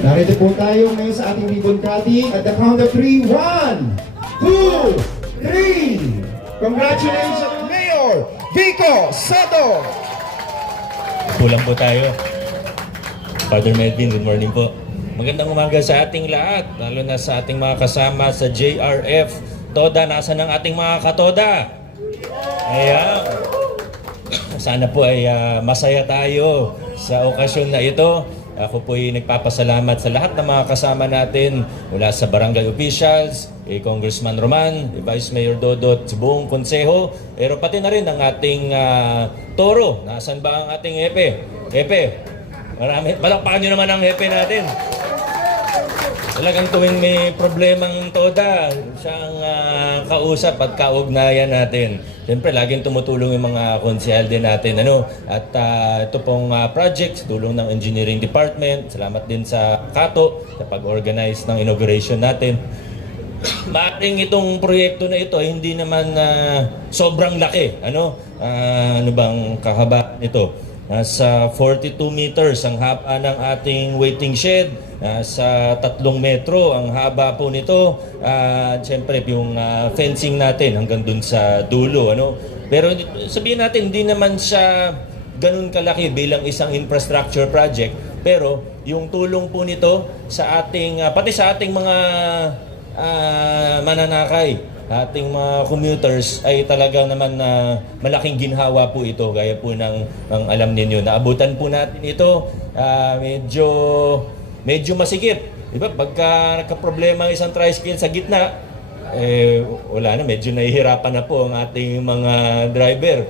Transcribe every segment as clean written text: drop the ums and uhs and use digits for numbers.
Narito po tayo ngayon sa ating ribbon cutting at the count of 3. 1, 2, 3! Congratulations, Mayor Vico Soto! Kulang po tayo. Father Melvin, good morning po. Magandang umaga sa ating lahat, lalo na sa ating mga kasama sa JRF. Toda, nasa ng ating mga katoda? Ayan. Sana po ay masaya tayo sa okasyon na ito. Ako po ay nagpapasalamat sa lahat ng mga kasama natin mula sa barangay officials, Congressman Roman, Vice Mayor Dodot, sa buong konseho, pero pati na rin ang ating toro. Nasaan ba ang ating hepe? Hepe, marami. Palakpakan nyo naman ang hepe natin. Talagang tuwing may problemang toda, siyang kausap at kaugnayan natin. Siyempre, laging tumutulong yung mga konsehal din natin. At ito pong project, tulong ng Engineering Department. Salamat din sa Kato sa pag-organize ng inauguration natin. Maaring itong proyekto na ito, hindi naman sobrang laki. Ano bang kahaba nito? Nasa 42 meters ang haba ng ating waiting shed. Nasa 3 metro ang haba po nito. Siyempre yung fencing natin hanggang dun sa dulo. Pero sabihin natin, hindi naman siya ganun kalaki bilang isang infrastructure project. Pero yung tulong po nito sa ating, pati sa ating mga mananakay, ating mga commuters ay talagang naman malaking ginhawa po ito, gaya po ng alam ninyo. Naabutan po natin ito, medyo masikip. Diba? Pagka nagka-problema ang isang tricycle sa gitna, wala na, medyo nahihirapan na po ang ating mga driver.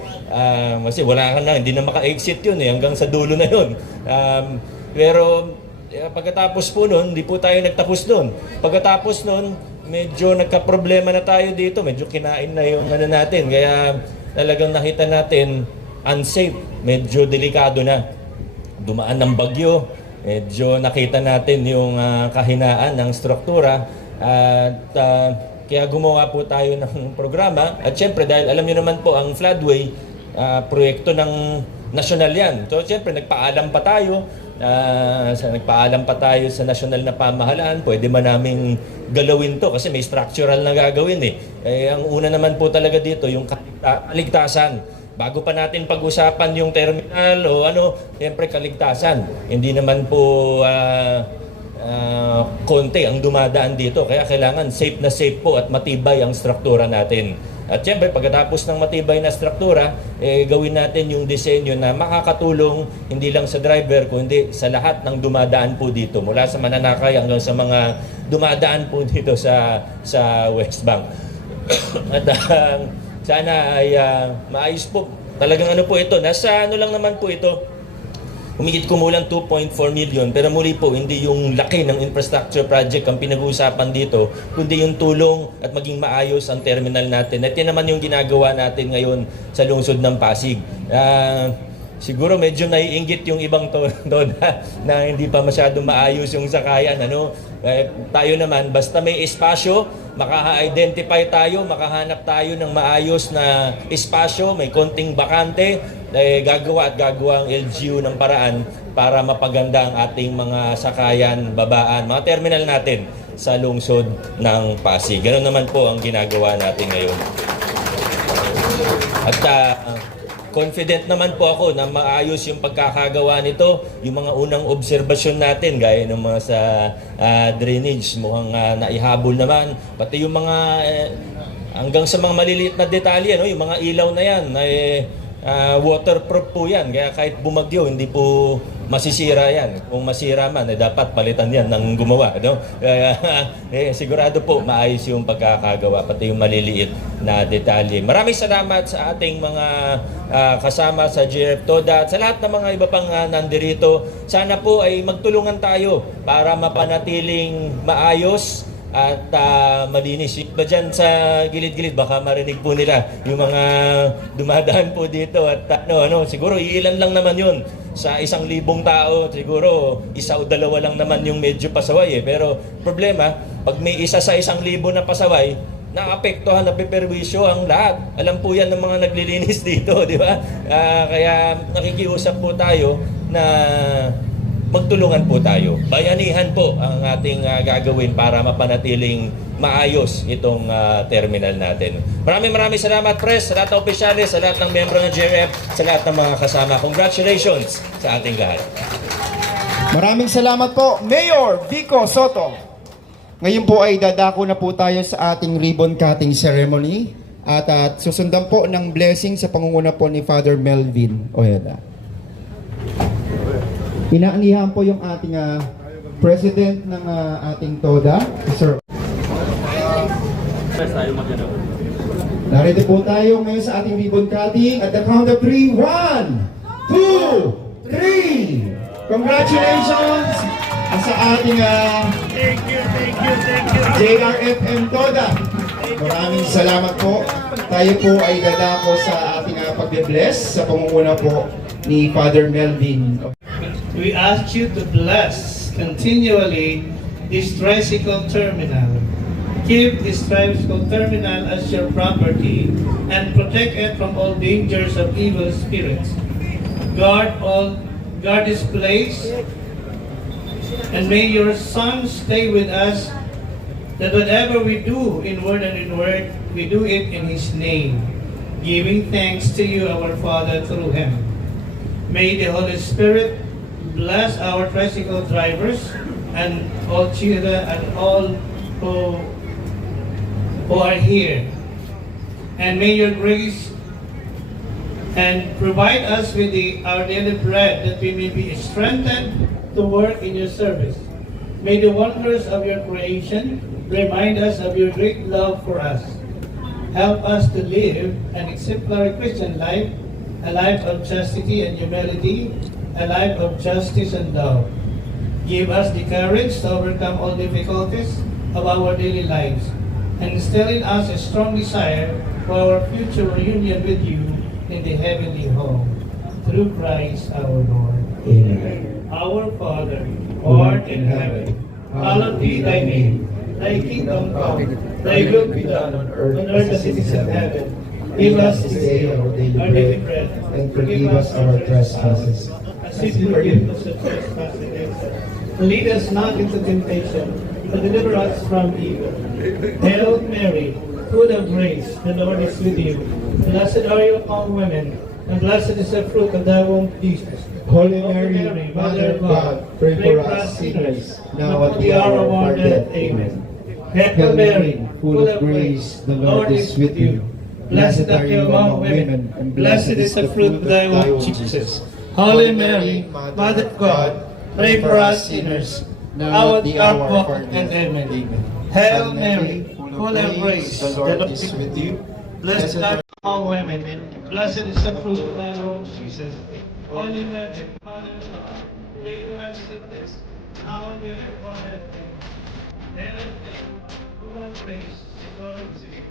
Kasi wala ka na, hindi na maka-exit yun hanggang sa dulo na yun. Pero pagkatapos po nun, hindi po tayo nagtapos doon. Pagkatapos nun, medyo nagka-problema na tayo dito, medyo kinain na yung natin. Kaya talagang nakita natin unsafe, medyo delikado na. Dumaan ng bagyo, medyo nakita natin yung kahinaan ng struktura. At kaya gumawa po tayo ng programa. At syempre, dahil alam niyo naman po, ang floodway, proyekto ng nasyonal yan. So syempre, nagpaalam pa tayo sa nasyonal na pamahalaan, pwede man naming galawin to kasi may structural na gagawin ang una naman po talaga dito, yung kaligtasan. Bago pa natin pag-usapan yung terminal o siyempre kaligtasan. Hindi naman po konti ang dumadaan dito, kaya kailangan safe na safe po at matibay ang struktura natin. At siyempre, pagkatapos ng matibay na struktura, gawin natin yung disenyo na makakatulong hindi lang sa driver, kundi sa lahat ng dumadaan po dito. Mula sa mananakay hanggang sa mga dumadaan po dito sa West Bank. At sana ay maayos po. Talagang po ito. Nasa lang naman po ito. Humigit kumulang 2.4 million, pero muli po, hindi yung laki ng infrastructure project ang pinag-uusapan dito, kundi yung tulong at maging maayos ang terminal natin. At yan naman yung ginagawa natin ngayon sa lungsod ng Pasig. Siguro medyo naiinggit yung ibang toda na hindi pa masyadong maayos yung sakayan. Tayo naman, basta may espasyo, maka-identify tayo, makahanap tayo ng maayos na espasyo, may konting bakante, gagawa ang LGU ng paraan para mapaganda ang ating mga sakayan, babaan, mga terminal natin sa lungsod ng Pasig. Ganun naman po ang ginagawa natin ngayon. At confident naman po ako na maayos yung pagkakagawa nito. Yung mga unang obserbasyon natin, gaya ng mga sa drainage, mukhang naihabol naman. Pati yung mga, hanggang sa mga maliliit na detalye, yung mga ilaw na yan, waterproof po yan. Kaya kahit bumagyo, hindi po masisira yan. Kung masira man, dapat palitan yan ng gumawa. Kaya sigurado po maayos yung pagkakagawa, pati yung maliliit na detalye. Maraming salamat sa ating mga kasama sa JRF Toda at sa lahat ng mga iba pang nandirito. Sana po ay magtulungan tayo para mapanatiling maayos at malinis. Iba dyan sa gilid-gilid, baka marinig po nila yung mga dumadaan po dito. At siguro ilan lang naman yun. Sa 1,000 tao, siguro 1 o 2 lang naman yung medyo pasaway. Pero problema, pag may isa sa 1,000 na pasaway, naapektuhan, napiperwisyo ang lahat. Alam po yan ng mga naglilinis dito, di ba? Kaya nakikiusap po tayo na magtulungan po tayo. Bayanihan po ang ating gagawin para mapanatiling maayos itong terminal natin. Maraming salamat, Pres, sa lahat ng opisyalis, sa lahat ng miyembro ng JRF, sa lahat ng mga kasama. Congratulations sa ating lahat. Maraming salamat po, Mayor Vico Soto. Ngayon po ay dadako na po tayo sa ating ribbon cutting ceremony at susundan po ng blessing sa pangunguna po ni Father Melvin Ojeda. Inaanihan po yung ating president ng ating TODA, Sir. Narito po tayo ngayon sa ating ribbon cutting at the count of 3, 1, 2, 3. Congratulations sa ating JRFM TODA. Maraming salamat po. Tayo po ay dadako sa ating pagbe-bless sa pangunguna po ni Father Melvin. We ask you to bless continually this tricycle terminal. Keep this tricycle terminal as your property and protect it from all dangers of evil spirits. Guard this place, and may your Son stay with us, that whatever we do in word and in word, we do it in His name, giving thanks to you, our Father, through Him. May the Holy Spirit bless our tricycle drivers and all children and all who are here. And may your grace and provide us with our daily bread, that we may be strengthened to work in your service. May the wonders of your creation remind us of your great love for us. Help us to live an exemplary Christian life, a life of chastity and humility, a life of justice and love. Give us the courage to overcome all difficulties of our daily lives, and instill in us a strong desire for our future reunion with you in the heavenly home. Through Christ our Lord. Amen. Our Father, who art in heaven, hallowed be thy name. Thy kingdom come, thy will be done on earth as it is in heaven. Give us this day our daily bread, and forgive us our trespasses, as we forgive those who trespass against us. Lead us not into temptation, but deliver us from evil. Hail Mary, full of grace, the Lord is with you. Blessed are you among women, and blessed is the fruit of thy womb, Jesus. Holy Mary, Mother of God, pray for us sinners, now at the hour of our death. Amen. Hail Mary, full of grace, the Lord is with you. Blessed are you among women, and blessed is the fruit of thy womb, Jesus. Holy Mary, Mother of God, pray for us sinners, now at the hour of our death. Amen. Hail Mary, full of grace, the Lord is with you. Blessed are you among women, and blessed is the fruit of thy womb, Jesus. Holy Mary, Mother of God, pray for us sinners, now at the hour of our death. Hail Mary, full of grace, the Lord is with you.